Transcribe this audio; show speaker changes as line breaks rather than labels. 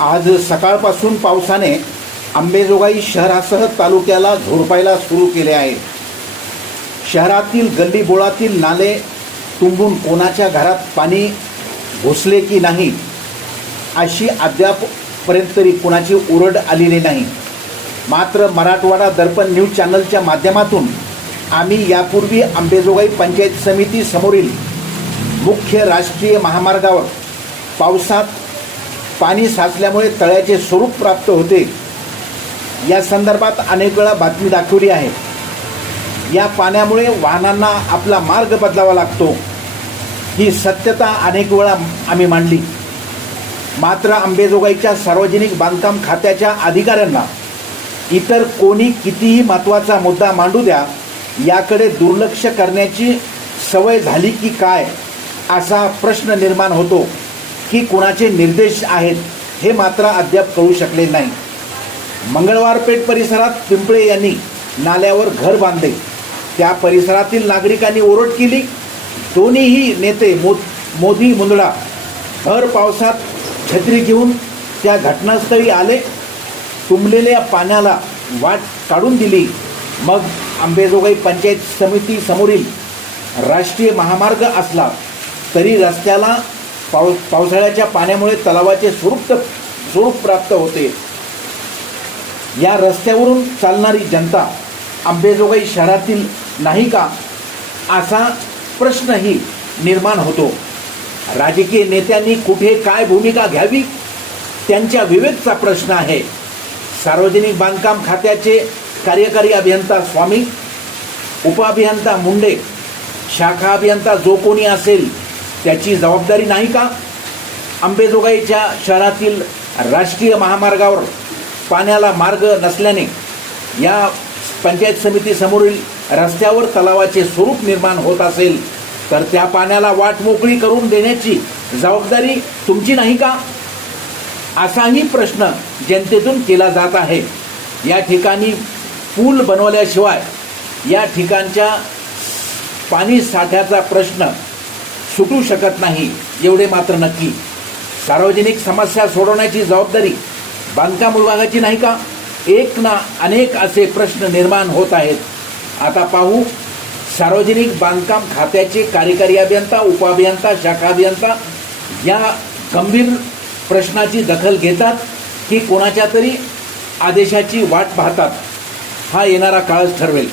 आज सकाळपासून पावसाने आंबेजोगाई शहरासह तालुक्याला झोडपायला सुरू केले आहे. शहरातील गल्लीबोळातील नाले तुंबून कोणाच्या घरात पाणी घुसले की नाही अशी अद्यापपर्यंत तरी कुणाची ओरड आलेली नाही. मात्र मराठवाडा दर्पण न्यूज चॅनलच्या माध्यमातून आम्ही यापूर्वी आंबेजोगाई पंचायत समिती समोरील मुख्य राष्ट्रीय महामार्गावर पावसात पाणी साचल्यामुळे तळ्याचे स्वरूप प्राप्त होते. या संदर्भात अनेक वेळा बातमी दाखवली आहे. या पाण्यामुळे वाहनांना आपला मार्ग बदलावा लागतो. ही सत्यता अनेक वेळा आम्ही मांडली. मात्र आंबेजोगाईच्या सार्वजनिक बांधकाम खात्याच्या अधिकाऱ्यांना इतर कोणी कितीही महत्त्वाचा मुद्दा मांडू द्या याकडे दुर्लक्ष करण्याची सवय झाली की काय असा प्रश्न निर्माण होतो. की कुणाचे निर्देश आहेत हे मात्र अद्याप कळू शकले नाही. मंगळवार पेठ परिसरात पिंपळे यांनी नाल्यावर घर बांधले. त्या परिसरातील नागरिकांनी ओरड केली. दोन्हीही नेते मो मोदी मुंदडा भर पावसात छत्री घेऊन त्या घटनास्थळी आले. तुंबलेल्या पाण्याला वाट काढून दिली. मग आंबेजोगाई पंचायत समिती समोरील राष्ट्रीय महामार्ग असला तरी रस्त्याला पाव पावसाळ्याच्या पाण्यामुळे तलावाचे स्वरूप स्वरूप प्राप्त होते. या रस्त्यावरून चालणारी जनता आंबेजोगाई शहरातील नाही का? असा प्रश्नही निर्माण होतो. राजकीय नेत्यांनी कुठे काय भूमिका घ्यावी? त्यांच्या विवेकचा प्रश्न आहे. सार्वजनिक बांधकाम खात्याचे कार्यकारी अभियंता स्वामी उपअभियंता मुंडे शाखा अभियंता जो कोणी असेल त्याची जबाबदारी नाही का? अंबेजोगाईच्या शहरातील राष्ट्रीय महामार्गावर पाण्याला मार्ग नसल्याने या पंचायत समितीसमोरील रस्त्यावर तलावाचे स्वरूप निर्माण होत असेल तर त्या पाण्याला वाट मोकळी करून देण्याची जबाबदारी तुमची नाही का? असाही प्रश्न जनतेतून केला जात आहे. या ठिकाणी पूल बनवल्याशिवाय या ठिकाणच्या पाणी साठ्याचा प्रश्न सुटू शकत नाही एवढे मात्र नक्की. सार्वजनिक समस्या सोडवण्याची जबाबदारी बांधकाम विभागाची नाही का? एक ना अनेक असे प्रश्न निर्माण होत आहेत. आता पाहू सार्वजनिक बांधकाम खात्याचे कार्यकारी अभियंता उपअभियंता शाखा अभियंता या गंभीर प्रश्नाची दखल घेतात की कोणाच्या तरी आदेशाची वाट पाहतात? हा येणारा काळच ठरवेल.